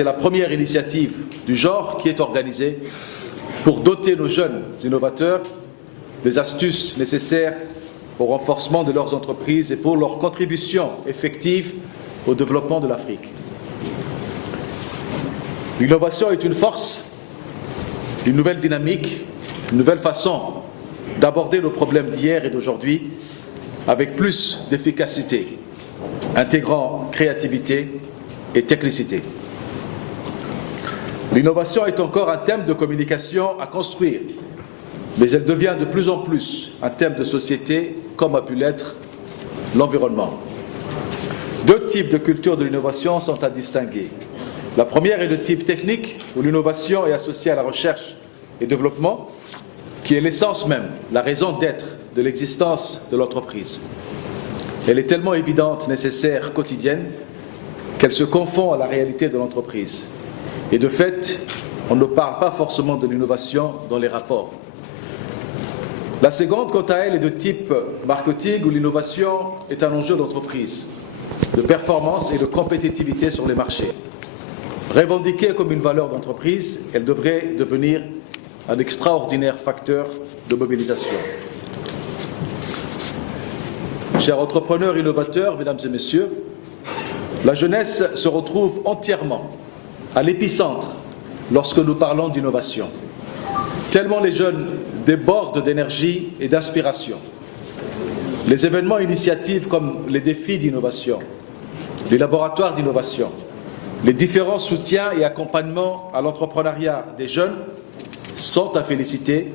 c'est la première initiative du genre qui est organisée pour doter nos jeunes innovateurs des astuces nécessaires au renforcement de leurs entreprises et pour leur contribution effective au développement de l'Afrique. L'innovation est une force, une nouvelle dynamique, une nouvelle façon d'aborder nos problèmes d'hier et d'aujourd'hui avec plus d'efficacité, intégrant créativité et technicité. L'innovation est encore un thème de communication à construire, mais elle devient de plus en plus un thème de société, comme a pu l'être l'environnement. Deux types de culture de l'innovation sont à distinguer. La première est de type technique, où l'innovation est associée à la recherche et développement, qui est l'essence même, la raison d'être de l'existence de l'entreprise. Elle est tellement évidente, nécessaire, quotidienne, qu'elle se confond à la réalité de l'entreprise. Et de fait, on ne parle pas forcément de l'innovation dans les rapports. La seconde, quant à elle, est de type marketing, où l'innovation est un enjeu d'entreprise, de performance et de compétitivité sur les marchés. Revendiquée comme une valeur d'entreprise, elle devrait devenir un extraordinaire facteur de mobilisation. Chers entrepreneurs innovateurs, mesdames et messieurs, la jeunesse se retrouve entièrement à l'épicentre lorsque nous parlons d'innovation. Tellement les jeunes débordent d'énergie et d'inspiration. Les événements initiatives comme les défis d'innovation, les laboratoires d'innovation, les différents soutiens et accompagnements à l'entrepreneuriat des jeunes sont à féliciter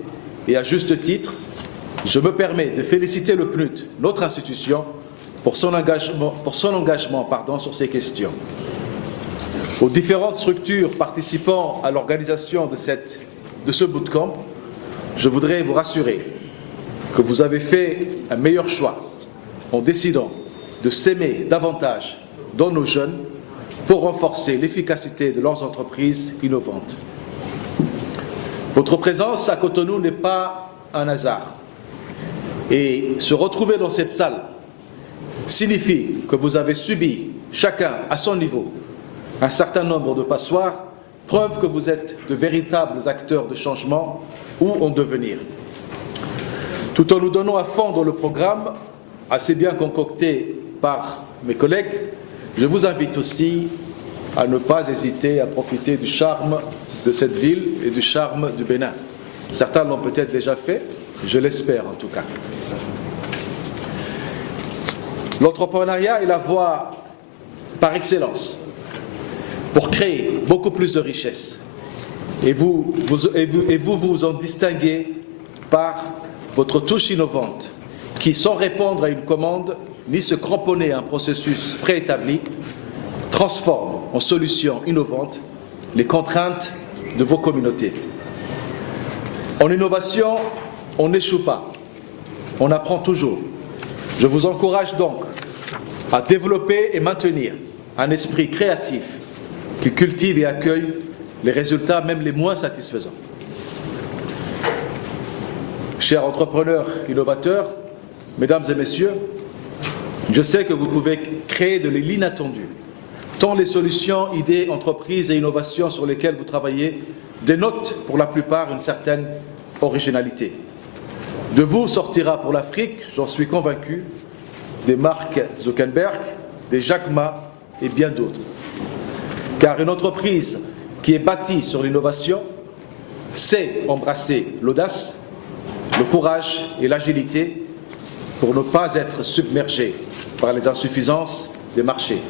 et à juste titre, je me permets de féliciter le PNUD, notre institution, pour son engagement sur ces questions. Aux différentes structures participant à l'organisation de ce bootcamp, je voudrais vous rassurer que vous avez fait un meilleur choix en décidant de s'aimer davantage dans nos jeunes pour renforcer l'efficacité de leurs entreprises innovantes. Votre présence à Cotonou n'est pas un hasard. Et se retrouver dans cette salle signifie que vous avez subi, chacun à son niveau, un certain nombre de passoires, preuve que vous êtes de véritables acteurs de changement ou en devenir. Tout en nous donnant à fond dans le programme, assez bien concocté par mes collègues, je vous invite aussi à ne pas hésiter à profiter du charme de cette ville et du charme du Bénin. Certains l'ont peut-être déjà fait, je l'espère en tout cas. L'entrepreneuriat est la voie par excellence pour créer beaucoup plus de richesses. Et vous vous en distinguez par votre touche innovante qui, sans répondre à une commande ni se cramponner à un processus préétabli, transforme en solutions innovantes les contraintes de vos communautés. En innovation, on n'échoue pas, on apprend toujours. Je vous encourage donc à développer et maintenir un esprit créatif qui cultive et accueille les résultats même les moins satisfaisants. Chers entrepreneurs innovateurs, mesdames et messieurs, je sais que vous pouvez créer de l'inattendu, tant les solutions, idées, entreprises et innovations sur lesquelles vous travaillez dénotent pour la plupart une certaine originalité. De vous sortira pour l'Afrique, j'en suis convaincu, des Mark Zuckerberg, des Jack Ma et bien d'autres. Car une entreprise qui est bâtie sur l'innovation sait embrasser l'audace, le courage et l'agilité pour ne pas être submergée par les insuffisances des marchés.